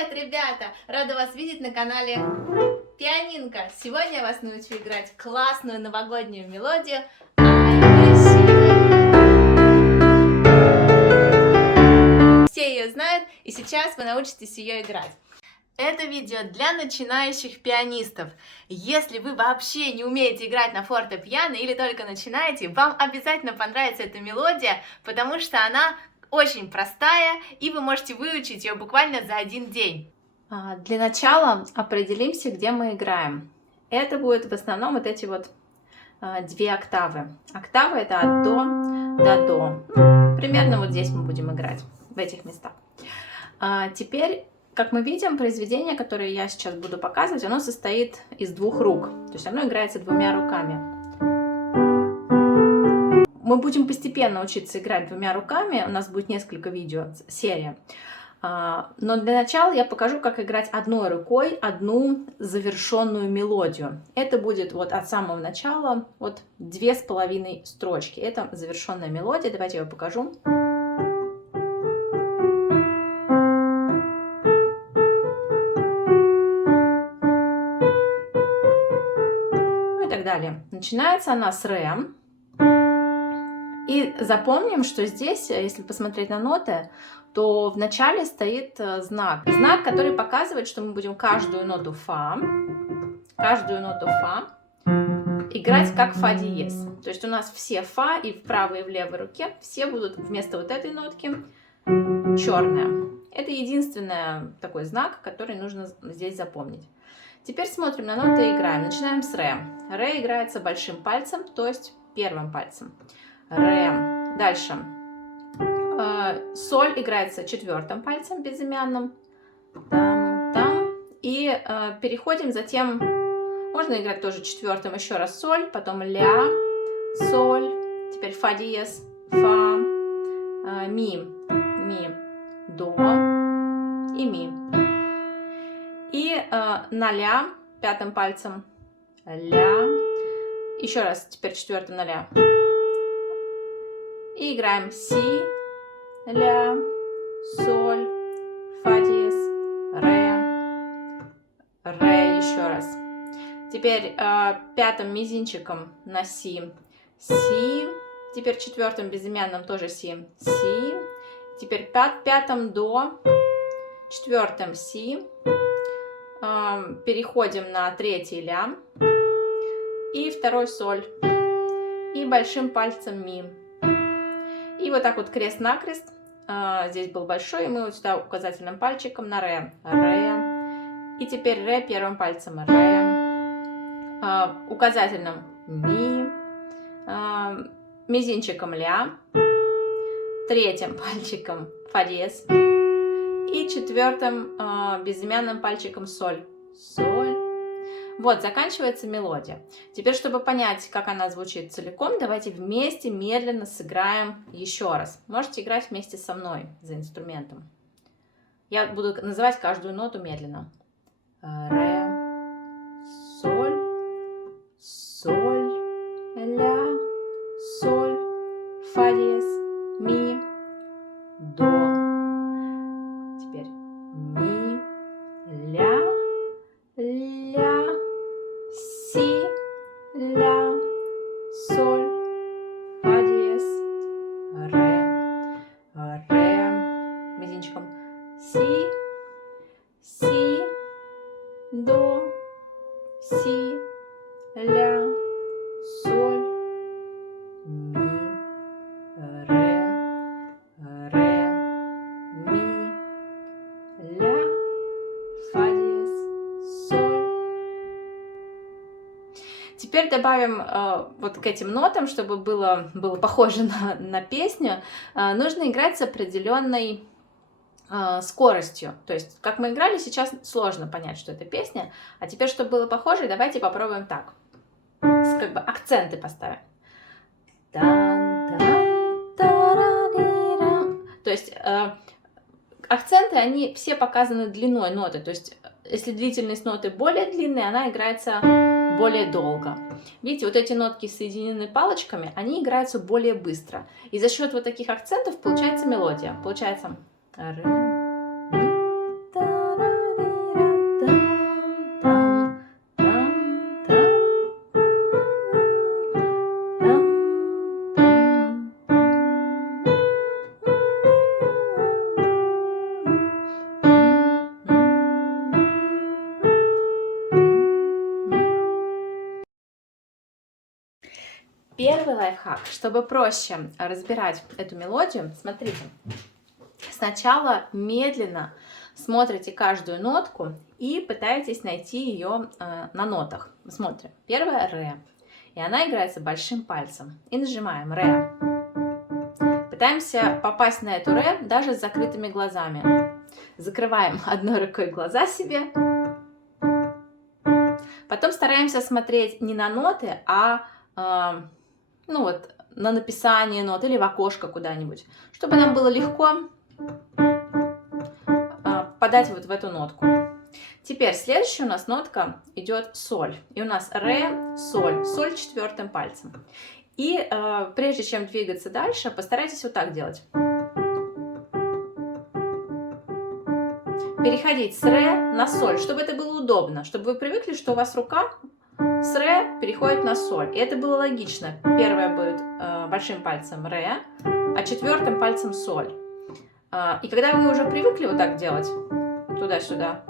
Привет, ребята! Рада вас видеть на канале Пианинка. Сегодня я вас научу играть классную новогоднюю мелодию «Ай, красивая». Все ее знают, и сейчас вы научитесь ее играть. Это видео для начинающих пианистов. Если вы вообще не умеете играть на фортепиано или только начинаете, вам обязательно понравится эта мелодия, потому что она очень простая, и вы можете выучить ее буквально за один день. Для начала определимся, где мы играем. Это будет в основном вот эти вот две октавы. Октава — это от до до до. Примерно вот здесь мы будем играть, в этих местах. Теперь, как мы видим, произведение, которое я сейчас буду показывать, оно состоит из двух рук. То есть оно играется двумя руками. Мы будем постепенно учиться играть двумя руками, у нас будет несколько видео, серия. Но для начала я покажу, как играть одной рукой одну завершенную мелодию. Это будет вот от самого начала, вот 2,5 строчки. Это завершенная мелодия, давайте я ее покажу. Ну и так далее. Начинается она с ре. И запомним, что здесь, если посмотреть на ноты, то в начале стоит знак. Знак, который показывает, что мы будем каждую ноту фа играть как фа диез. То есть у нас все фа и в правой, и в левой руке, все будут вместо вот этой нотки черная. Это единственный такой знак, который нужно здесь запомнить. Теперь смотрим на ноты и играем. Начинаем с ре. Ре играется большим пальцем, то есть первым пальцем. Ре. Дальше. Соль играется четвертым пальцем безымянным. Там. И переходим затем. Можно играть тоже четвертым еще раз соль, потом ля, соль, теперь фа диез, фа, ми, до и ми. И на ля пятым пальцем ля. Еще раз теперь четвертым на ля. И играем си, ля, соль, фа диез, ре еще раз. Теперь пятым мизинчиком на си, теперь четвертым безымянным тоже си, теперь пятым до, четвертым си, переходим на третий ля и второй соль, и большим пальцем ми. И вот так вот крест-накрест. Здесь был большой, и мы вот сюда указательным пальчиком на ре. И теперь ре первым пальцем ре. Указательным ми. Мизинчиком ля. Третьим пальчиком фа диез. И четвертым безымянным пальчиком соль. Соль. Вот, заканчивается мелодия. Теперь, чтобы понять, как она звучит целиком, давайте вместе медленно сыграем еще раз. Можете играть вместе со мной за инструментом. Я буду называть каждую ноту медленно. Ре, соль, соль, ля, соль, фа диез, ми, до. Теперь ми, ля, ля, си, ля, соль, фа диез, ре, мизинчиком, си, до, си, ля, соль, ми, ре, ми, ля, фа диез, соль. Теперь добавим вот к этим нотам, чтобы было похоже на песню, нужно играть с определенной скоростью. То есть, как мы играли, сейчас сложно понять, что это песня. А теперь, чтобы было похоже, давайте попробуем так. Как бы акценты поставим. То есть, акценты, они все показаны длиной ноты. То есть, если длительность ноты более длинная, она играется более долго. Видите, вот эти нотки соединены палочками, они играются более быстро. И за счет вот таких акцентов получается мелодия. Получается... лайфхак. Чтобы проще разбирать эту мелодию, смотрите. Сначала медленно смотрите каждую нотку и пытаетесь найти ее на нотах. Смотрим. Первая ре. И она играется большим пальцем. И нажимаем ре. Пытаемся попасть на эту ре даже с закрытыми глазами. Закрываем одной рукой глаза себе. Потом стараемся смотреть не на ноты, а ну вот, на написание нот или в окошко куда-нибудь, чтобы нам было легко подать вот в эту нотку. Теперь следующая у нас нотка идет соль. И у нас ре, соль. Соль четвертым пальцем. И прежде чем двигаться дальше, постарайтесь вот так делать. Переходить с ре на соль, чтобы это было удобно, чтобы вы привыкли, что у вас рука с ре переходит на соль. И это было логично. Первое будет большим пальцем ре, а четвертым пальцем соль. И когда вы уже привыкли вот так делать, туда-сюда,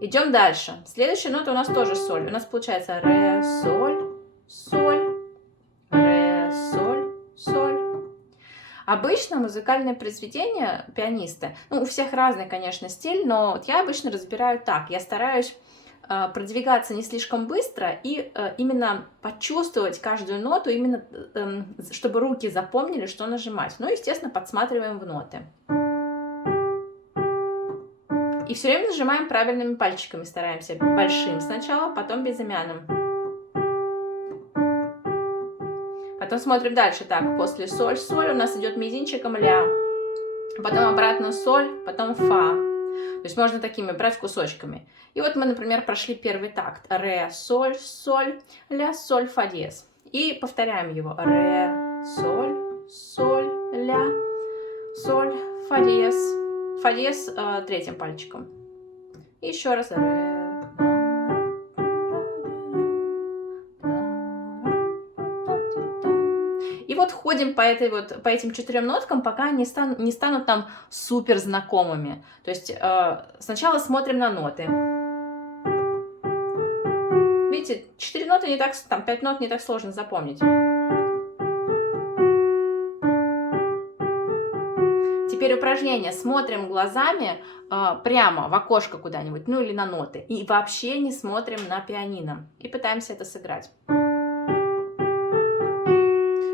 идем дальше. Следующая нота у нас тоже соль. У нас получается ре, соль, соль, ре, соль, соль. Обычно музыкальные произведения пианисты, ну, у всех разный, конечно, стиль, но вот я обычно разбираю так. Я стараюсь продвигаться не слишком быстро и именно почувствовать каждую ноту, именно чтобы руки запомнили, что нажимать. Ну, естественно, подсматриваем в ноты. И все время нажимаем правильными пальчиками, стараемся. Большим сначала, потом безымянным. Потом смотрим дальше. Так, после соль, соль у нас идет мизинчиком ля. Потом обратно соль, потом фа. То есть можно такими брать кусочками. И вот мы, например, прошли первый такт. Ре, соль, соль, ля, соль, фа диез. И повторяем его. Ре, соль, соль, ля, соль, фа диез. Фа диез третьим пальчиком. И еще раз. Ре. И вот ходим по этим 4 ноткам, пока не станут нам супер знакомыми. То есть сначала смотрим на ноты. Видите, 4 ноты не так, там 5 нот не так сложно запомнить. Теперь упражнение. Смотрим глазами прямо в окошко куда-нибудь, ну или на ноты. И вообще не смотрим на пианино. И пытаемся это сыграть.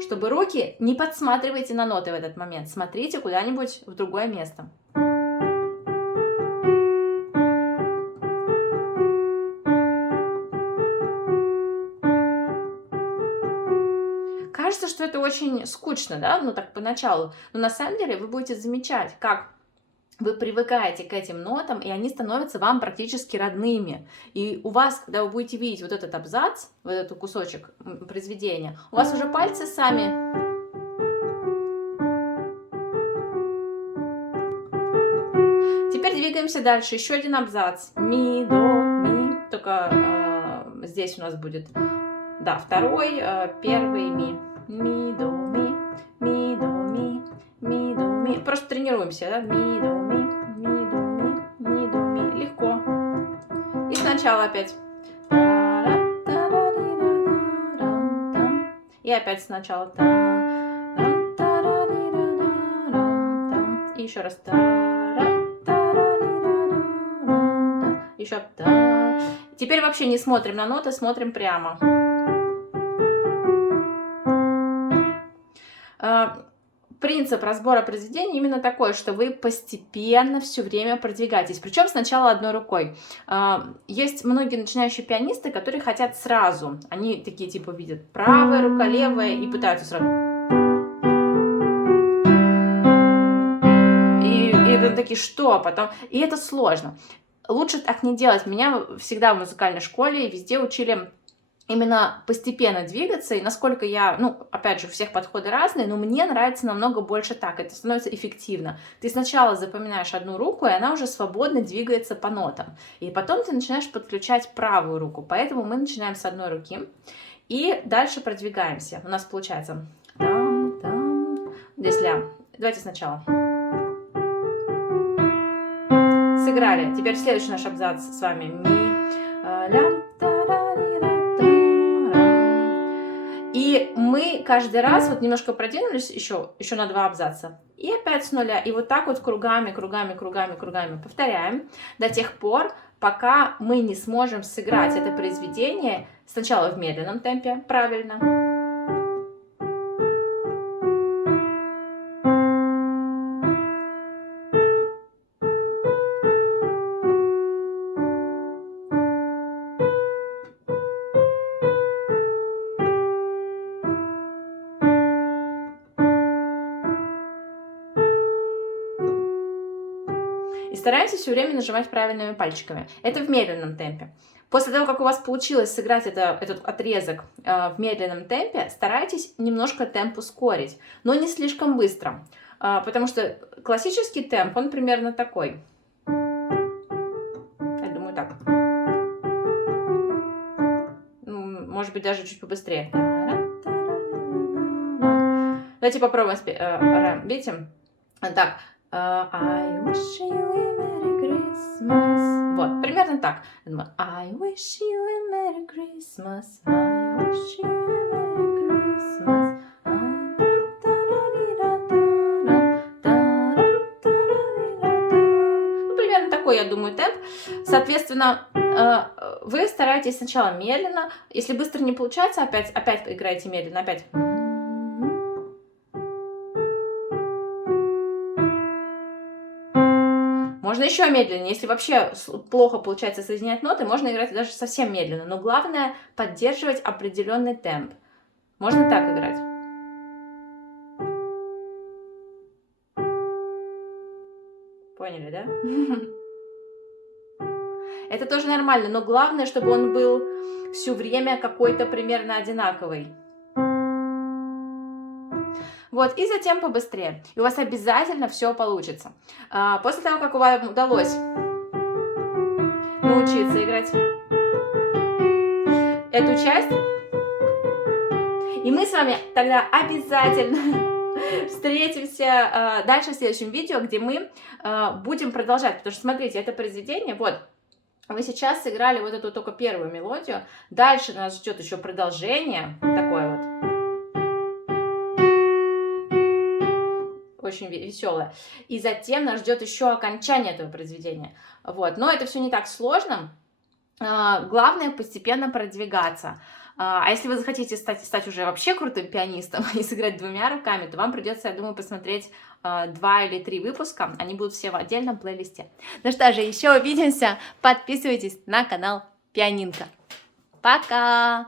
Чтобы руки не подсматривайте на ноты в этот момент. Смотрите куда-нибудь в другое место. Кажется, что это очень скучно, да, ну так поначалу. Но на самом деле вы будете замечать, как вы привыкаете к этим нотам, и они становятся вам практически родными. И у вас, когда вы будете видеть вот этот абзац, вот этот кусочек произведения, у вас уже пальцы сами Теперь двигаемся дальше. Еще один абзац. Ми, до, ми. Только здесь у нас будет, да, второй, первый, ми. Ми, до, ми. Ми, до, ми. Ми, до, ми. Просто тренируемся, да? Ми, до, ми. Ми, до, ми. Ми, до, ми. Легко. И сначала опять. И опять сначала. И еще раз. Еще. Теперь вообще не смотрим на ноты, смотрим прямо. Принцип разбора произведений именно такой, что вы постепенно все время продвигаетесь, причем сначала одной рукой. Есть многие начинающие пианисты, которые хотят сразу. Они такие типа видят правая рука, левая и пытаются сразу. И такие, что потом? И это сложно. Лучше так не делать. Меня всегда в музыкальной школе везде учили именно постепенно двигаться, и насколько я, ну, опять же, у всех подходы разные, но мне нравится намного больше так, это становится эффективно. Ты сначала запоминаешь одну руку, и она уже свободно двигается по нотам, и потом ты начинаешь подключать правую руку, поэтому мы начинаем с одной руки, и дальше продвигаемся. У нас получается здесь ля. Давайте сначала. Сыграли. Теперь следующий наш абзац с вами. Ми, ля, та, ра, ри, ра, та, ра, И мы каждый раз вот немножко продвинулись еще на 2 абзаца. И опять с нуля. И вот так вот кругами повторяем до тех пор, пока мы не сможем сыграть это произведение сначала в медленном темпе, правильно. И старайтесь все время нажимать правильными пальчиками. Это в медленном темпе. После того, как у вас получилось сыграть этот отрезок в медленном темпе, старайтесь немножко темп ускорить, но не слишком быстро, потому что классический темп, он примерно такой. Я думаю, так. Может быть, даже чуть побыстрее. Давайте попробуем. Видите? Так. I wish you a Merry Christmas. Вот, примерно так. I wish you a Merry Christmas. I wish you a Merry Christmas. Ну, примерно такой, я думаю, темп. Соответственно, вы стараетесь сначала медленно. Если быстро не получается, опять играете медленно, опять. Можно еще медленнее. Если вообще плохо получается соединять ноты, можно играть даже совсем медленно. Но главное поддерживать определенный темп. Можно так играть. Поняли, да? Это тоже нормально, но главное, чтобы он был все время какой-то примерно одинаковый. Вот, и затем побыстрее. И у вас обязательно все получится. После того, как вам удалось научиться играть эту часть, и мы с вами тогда обязательно встретимся дальше в следующем видео, где мы будем продолжать. Потому что, смотрите, это произведение, вот, вы сейчас сыграли вот эту только первую мелодию. Дальше нас ждет еще продолжение, такое вот. Очень веселая. И затем нас ждет еще окончание этого произведения. Вот. Но это все не так сложно. Главное постепенно продвигаться. А если вы захотите стать уже вообще крутым пианистом и сыграть 2 руками, то вам придется, я думаю, посмотреть 2 или 3 выпуска. Они будут все в отдельном плейлисте. Ну что же, еще увидимся. Подписывайтесь на канал Пианинка. Пока!